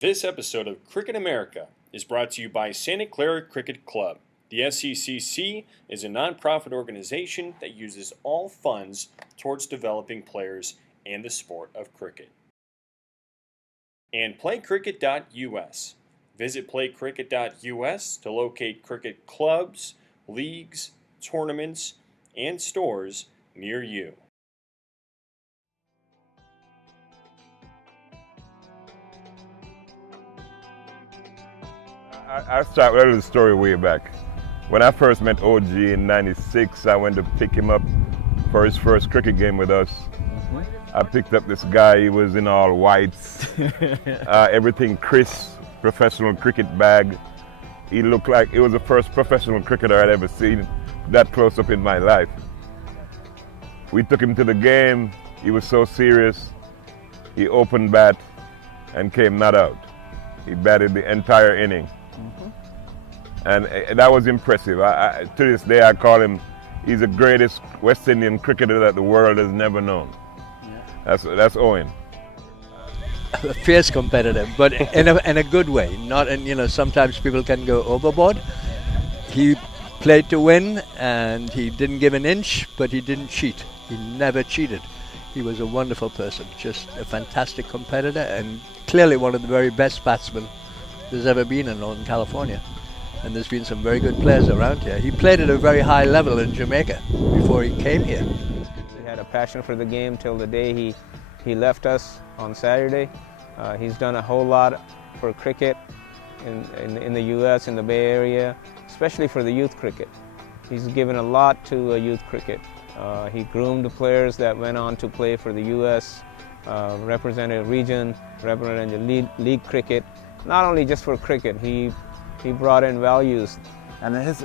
This episode of Cricket America is brought to you by Santa Clara Cricket Club. The SCCC is a nonprofit organization that uses all funds towards developing players and the sport of cricket. And PlayCricket.us. Visit PlayCricket.us to locate cricket clubs, leagues, tournaments, and stores near you. I'll start with a little story way back. When I first met OG in '96, I went to pick him up for his first cricket game with us. I picked up this guy, he was in all whites, everything crisp, professional cricket bag. He looked like he was the first professional cricketer I'd ever seen that close up in my life. We took him to the game, he was so serious, he opened bat and came not out. He batted the entire inning. And that was impressive. To this day, I call him, he's the greatest West Indian cricketer that the world has never known. Yeah. That's Owen. A fierce competitor, but in a good way. Not in, sometimes people can go overboard. He played to win, and he didn't give an inch, but he didn't cheat. He never cheated. He was a wonderful person, just a fantastic competitor, and clearly one of the very best batsmen there's ever been in Northern California. And there's been some very good players around here. He played at a very high level in Jamaica before he came here. He had a passion for the game till the day he left us on Saturday. He's done a whole lot for cricket in the U.S., in the Bay Area, especially for the youth cricket. He's given a lot to youth cricket. He groomed the players that went on to play for the U.S., represented a region, represented league cricket. Not only just for cricket, he brought in values. And his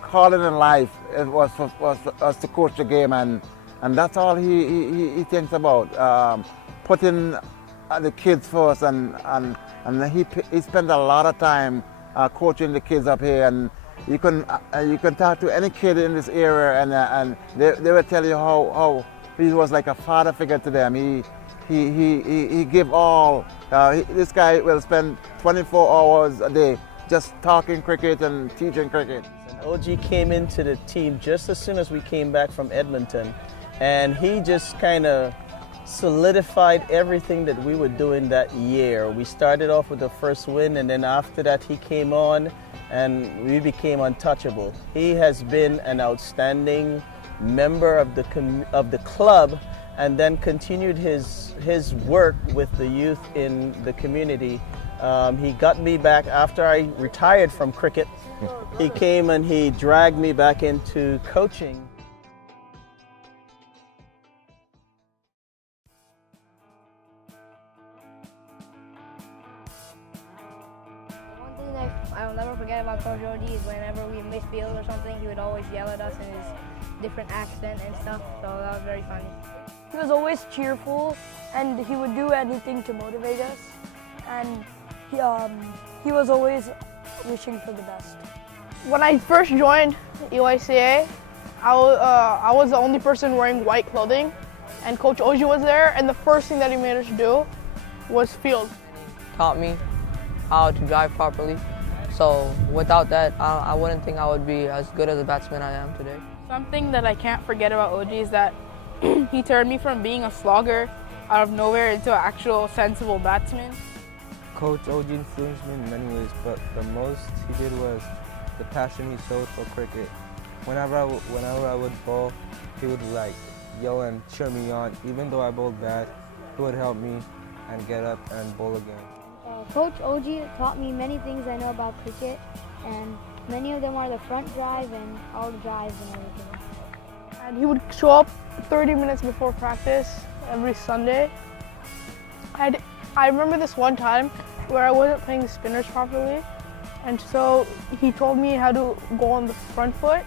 calling in life was to coach the game, and that's all he thinks about. Putting the kids first, and he spent a lot of time coaching the kids up here. And you can talk to any kid in this area, and they will tell you how he was like a father figure to them. He give all. This guy will spend 24 hours a day just talking cricket and teaching cricket. OG came into the team just as soon as we came back from Edmonton, and he just kind of solidified everything that we were doing that year. We started off with the first win, and then after that he came on and we became untouchable. He has been an outstanding member of the club, and then continued his work with the youth in the community. He got me back after I retired from cricket. He came and he dragged me back into coaching. One thing that I'll never forget about Coach OG is whenever we missed field or something, he would always yell at us in his different accent and stuff, so that was very funny. He was always cheerful, and he would do anything to motivate us, and he was always wishing for the best. When I first joined UICA, I was the only person wearing white clothing, and Coach Oji was there, and the first thing that he made us do was field. Taught me how to drive properly, so without that, I wouldn't think I would be as good as a batsman I am today. Something that I can't forget about OG is that he turned me from being a slogger out of nowhere into an actual sensible batsman. Coach OG influenced me in many ways, but the most he did was the passion he showed for cricket. Whenever I would bowl, he would like yell and cheer me on. Even though I bowled bad, he would help me and get up and bowl again. Coach OG taught me many things I know about cricket, and many of them are the front drive and all the drives and everything. And he would show up 30 minutes before practice every Sunday. I remember this one time where I wasn't playing the spinners properly, and so he told me how to go on the front foot.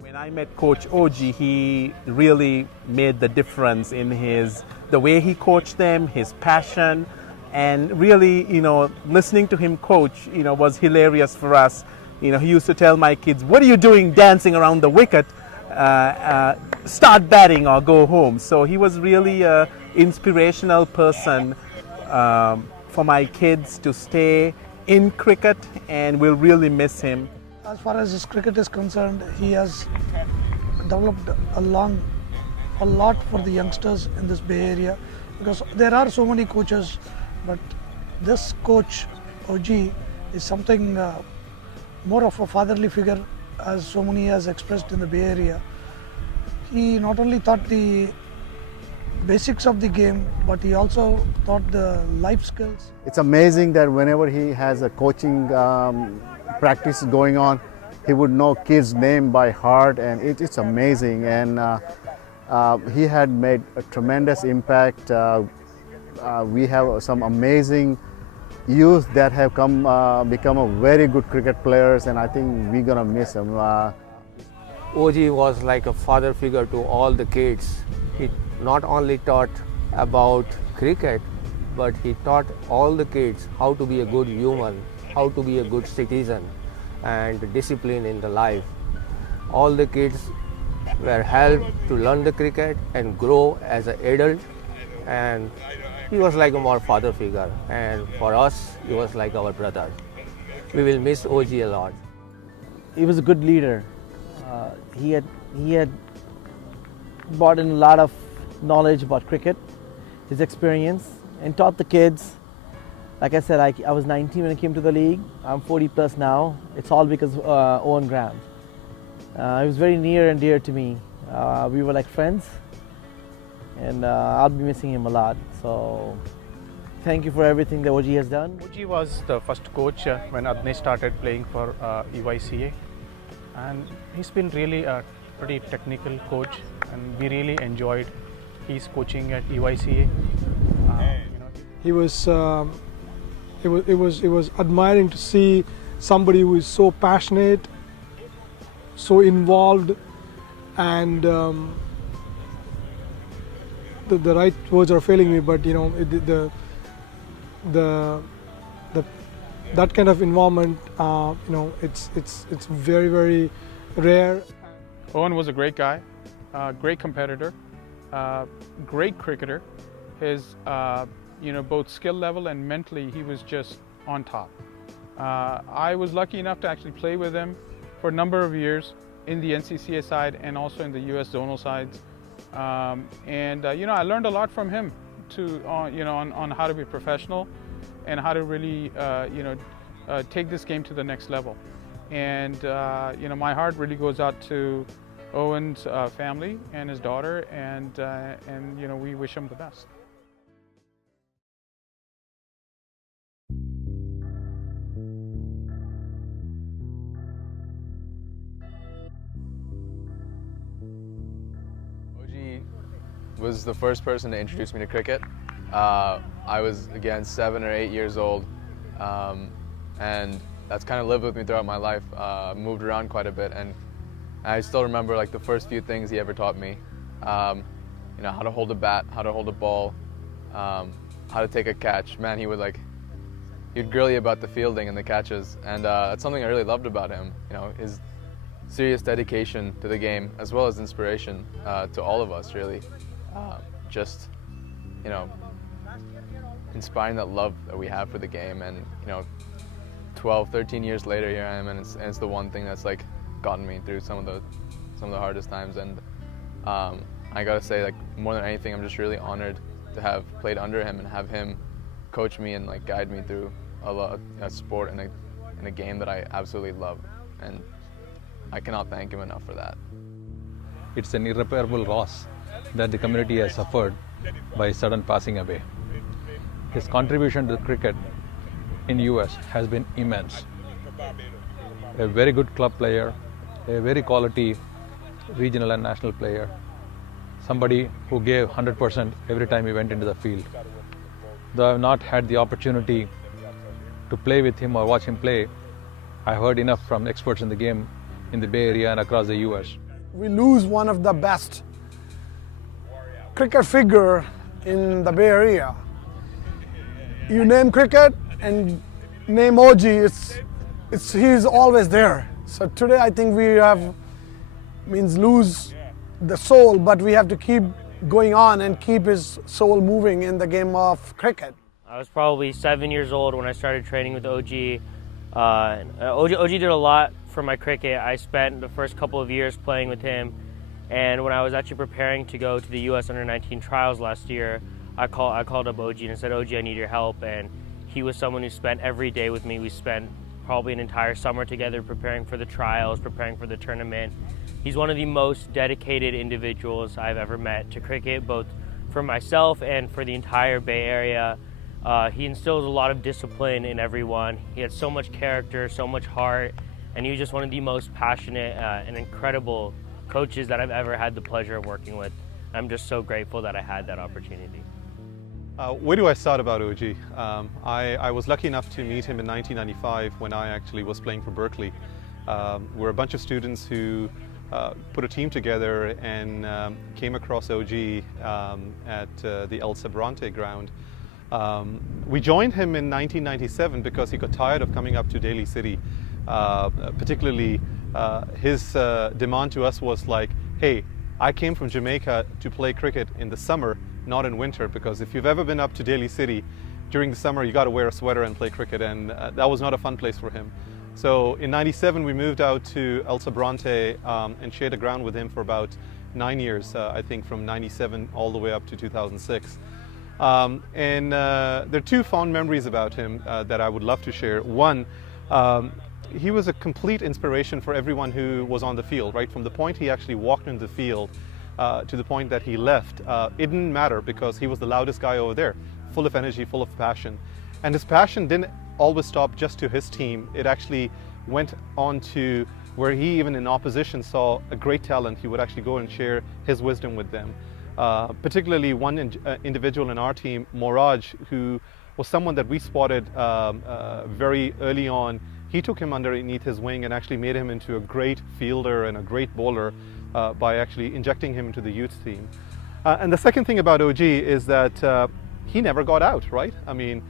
When I met Coach OG, he really made the difference in the way he coached them, his passion, and really, listening to him coach, was hilarious for us He used to tell my kids, "What are you doing dancing around the wicket? Start batting or go home." So he was really an inspirational person for my kids to stay in cricket, and we'll really miss him. As far as his cricket is concerned, he has developed a lot for the youngsters in this Bay Area, because there are so many coaches, but this coach OG is something more of a fatherly figure, as so many has expressed in the Bay Area. He not only taught the basics of the game, but he also taught the life skills. It's amazing that whenever he has a coaching practice going on, he would know kids' name by heart, and it's amazing. And he had made a tremendous impact. We have some amazing youth that have become a very good cricket players, and I think we're gonna miss him. OG was like a father figure to all the kids. He not only taught about cricket, but he taught all the kids how to be a good human, how to be a good citizen, and discipline in the life. All the kids were helped to learn the cricket and grow as an adult, and he was like a more father figure, and for us he was like our brother. We will miss OG a lot. He was a good leader. He had brought in a lot of knowledge about cricket, his experience, and taught the kids. Like I said, I was 19 when I came to the league. I'm 40 plus now. It's all because of Owen Graham. He was very near and dear to me. We were like friends, and I'll be missing him a lot. So thank you for everything that OG has done. OG was the first coach when Adne started playing for EYCA, and he's been really a pretty technical coach, and we really enjoyed his coaching at EYCA. It was admiring to see somebody who is so passionate, so involved, and the right words are failing me, but that kind of involvement, it's very, very rare. Owen was a great guy, great competitor, great cricketer. His both skill level and mentally, he was just on top. I was lucky enough to actually play with him for a number of years in the NCCA side and also in the US zonal sides. I learned a lot from him on how to be professional and how to really take this game to the next level. And my heart really goes out to Owen's family and his daughter, and we wish him the best. OG was the first person to introduce me to cricket. I was, again, 7 or 8 years old, and that's kind of lived with me throughout my life. Moved around quite a bit, and I still remember like the first few things he ever taught me. How to hold a bat, how to hold a ball, how to take a catch. Man, he'd grill you about the fielding and the catches, and that's something I really loved about him. His serious dedication to the game, as well as inspiration to all of us, really. Inspiring that love that we have for the game, and 12, 13 years later, here I am, and it's the one thing that's like gotten me through some of the hardest times. And I gotta say, like, more than anything, I'm just really honored to have played under him and have him coach me and like guide me through a sport and a game that I absolutely love, and I cannot thank him enough for that. It's an irreparable loss that the community has suffered by his sudden passing away. His contribution to cricket in US has been immense. A very good club player, a very quality regional and national player, somebody who gave 100% every time he went into the field. Though I have not had the opportunity to play with him or watch him play, I heard enough from experts in the game in the Bay Area and across the US. We lose one of the best cricket figure in the Bay Area. You name cricket and name OG, he's always there. So today I think we have lose the soul, but we have to keep going on and keep his soul moving in the game of cricket. I was probably 7 years old when I started training with OG. OG did a lot for my cricket. I spent the first couple of years playing with him, and when I was actually preparing to go to the U.S. Under-19 trials last year, I called up OG and said, OG, I need your help, and he was someone who spent every day with me. We spent probably an entire summer together preparing for the trials, preparing for the tournament. He's one of the most dedicated individuals I've ever met to cricket, both for myself and for the entire Bay Area. He instills a lot of discipline in everyone. He had so much character, so much heart, and he was just one of the most passionate and incredible coaches that I've ever had the pleasure of working with. I'm just so grateful that I had that opportunity. Where do I start about OG? I was lucky enough to meet him in 1995 when I actually was playing for Berkeley. We're a bunch of students who put a team together and came across OG at the El Sobrante ground. We joined him in 1997 because he got tired of coming up to Daly City. Particularly, his demand to us was like, hey, I came from Jamaica to play cricket in the summer, not in winter, because if you've ever been up to Daly City during the summer, you got to wear a sweater and play cricket, and that was not a fun place for him. So in 97 we moved out to El Sobrante and shared a ground with him for about 9 years, I think from 97 all the way up to 2006. And there are two fond memories about him that I would love to share. One, he was a complete inspiration for everyone who was on the field, right? From the point he actually walked into the field to the point that he left, it didn't matter because he was the loudest guy over there, full of energy, full of passion. And his passion didn't always stop just to his team. It actually went on to where he, even in opposition, saw a great talent. He would actually go and share his wisdom with them. Particularly one individual in our team, Moraj, who was someone that we spotted very early on. He took him underneath his wing and actually made him into a great fielder and a great bowler by actually injecting him into the youth team. And the second thing about OG is that he never got out, right? I mean,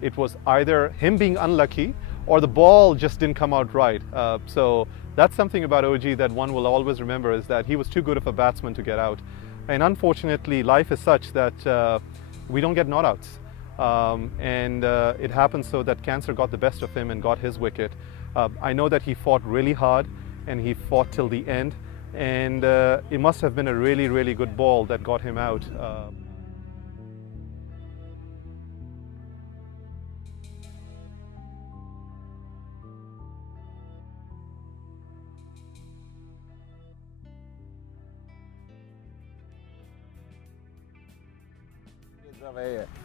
it was either him being unlucky or the ball just didn't come out right. So that's something about OG that one will always remember, is that he was too good of a batsman to get out. And unfortunately, life is such that we don't get not outs. And it happened so that cancer got the best of him and got his wicket. I know that he fought really hard and he fought till the end. And it must have been a really, really good ball that got him out.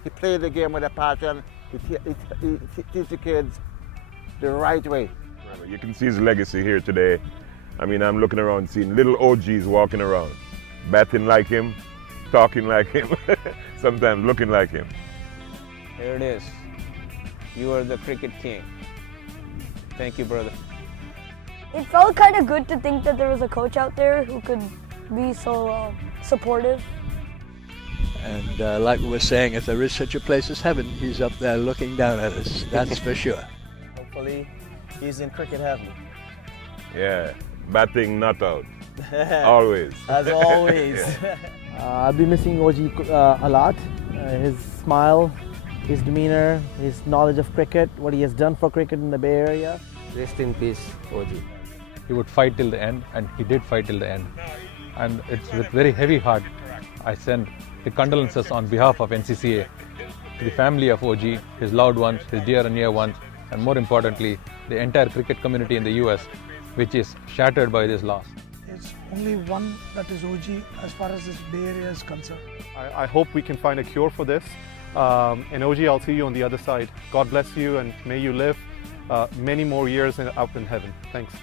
He played the game with a passion. He teaches the kids the right way. You can see his legacy here today. I mean, I'm looking around seeing little OGs walking around, batting like him, talking like him, sometimes looking like him. Here it is. You are the cricket king. Thank you, brother. It felt kind of good to think that there was a coach out there who could be so supportive. And like we were saying, if there is such a place as heaven, he's up there looking down at us, that's for sure. Hopefully, he's in cricket heaven. Yeah, batting not out, always. As always. I'll be missing OG a lot. His smile, his demeanor, his knowledge of cricket, what he has done for cricket in the Bay Area. Rest in peace, OG. He would fight till the end, and he did fight till the end. And it's with very heavy heart I send the condolences on behalf of NCCA to the family of OG, his loved ones, his dear and near ones, and more importantly, the entire cricket community in the US, which is shattered by this loss. There's only one that is OG as far as this Bay Area is concerned. I hope we can find a cure for this. And OG, I'll see you on the other side. God bless you and may you live many more years up in heaven. Thanks.